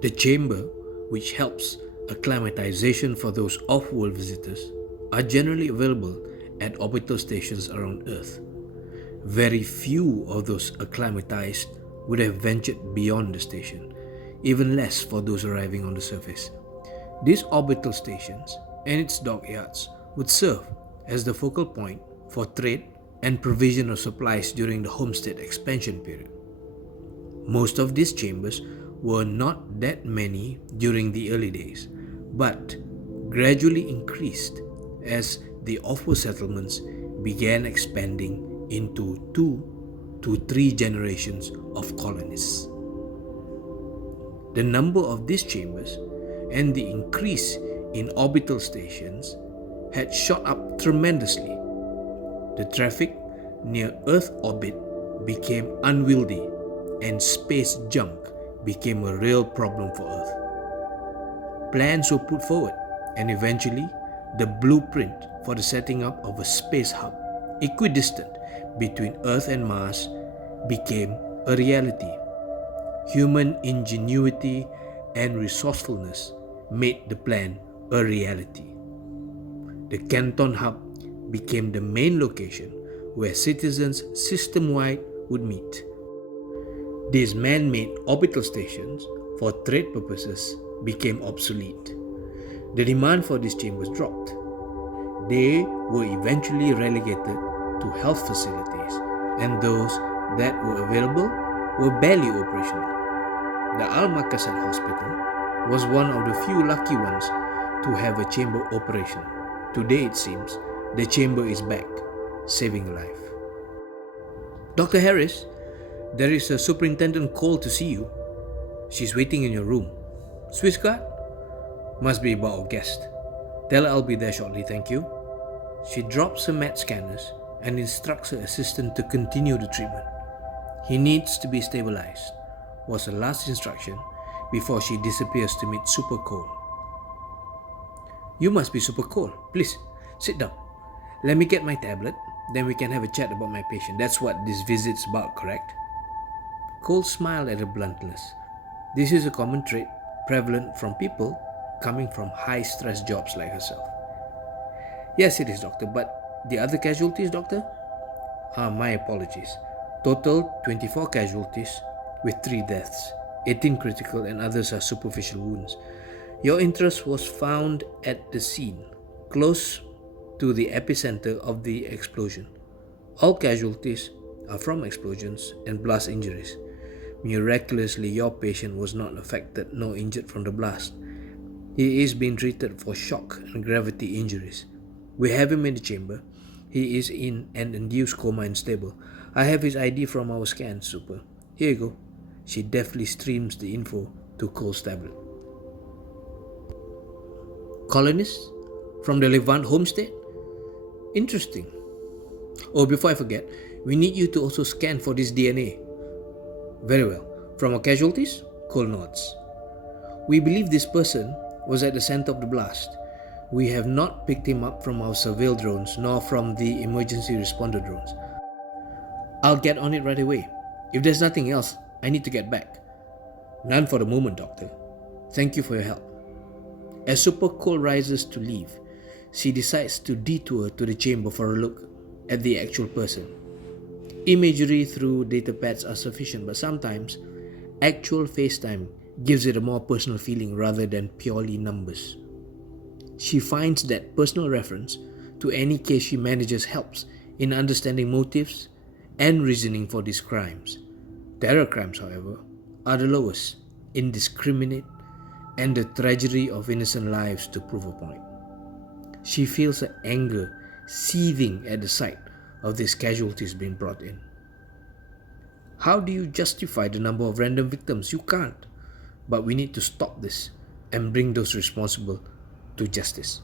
The chamber, which helps acclimatization for those off-world visitors, are generally available at orbital stations around Earth. Very few of those acclimatized would have ventured beyond the station, even less for those arriving on the surface. These orbital stations and its dockyards would serve as the focal point for trade and provision of supplies during the homestead expansion period. Most of these chambers were not that many during the early days, but gradually increased as the off-world settlements began expanding into 2 to 3 generations of colonists. The number of these chambers and the increase in orbital stations had shot up tremendously. The traffic near Earth orbit became unwieldy and space junk became a real problem for Earth. Plans were put forward and eventually the blueprint for the setting up of a space hub equidistant between Earth and Mars became a reality. Human ingenuity and resourcefulness made the plan a reality. The Canton Hub became the main location where citizens system-wide would meet. These man-made orbital stations for trade purposes became obsolete. The demand for these chambers dropped. They were eventually relegated to health facilities, and those that were available were barely operational. The Al-Makassar Hospital was one of the few lucky ones to have a chamber operational. Today, it seems, the chamber is back, saving a life. Dr. Harris, there is a superintendent call to see you. She's waiting in your room. Swiss guard? Must be about our guest. Tell her I'll be there shortly, thank you. She drops her mat scanners and instructs her assistant to continue the treatment. He needs to be stabilized, was her last instruction before she disappears to meet Super Cole. You must be Super Cole. Please, sit down. Let me get my tablet, then we can have a chat about my patient. That's what this visit's about, correct? Cole smiled at her bluntness. This is a common trait prevalent from people coming from high-stress jobs like herself. Yes, it is, doctor, but the other casualties, doctor? My apologies. Total 24 casualties with 3 deaths, 18 critical and others are superficial wounds. Your interest was found at the scene, close to the epicenter of the explosion. All casualties are from explosions and blast injuries. Miraculously, your patient was not affected nor injured from the blast. He is being treated for shock and gravity injuries. We have him in the chamber. He is in an induced coma and stable. I have his ID from our scans, Super. Here you go. She deftly streams the info to Cole's tablet. Colonists from the Levant homestead? Interesting. Oh, before I forget, we need you to also scan for this DNA. Very well. From our casualties? Cole nods. We believe this person was at the center of the blast. We have not picked him up from our surveil drones nor from the emergency responder drones. I'll get on it right away. If there's nothing else, I need to get back. None for the moment, Doctor. Thank you for your help. As Super Cole rises to leave, she decides to detour to the chamber for a look at the actual person. Imagery through datapads are sufficient, but sometimes actual FaceTime gives it a more personal feeling rather than purely numbers. She finds that personal reference to any case she manages helps in understanding motives and reasoning for these crimes. Terror crimes, however, are the lowest, indiscriminate, and the tragedy of innocent lives to prove a point. She feels her anger seething at the sight of these casualties being brought in. How do you justify the number of random victims? You can't. But we need to stop this and bring those responsible to justice.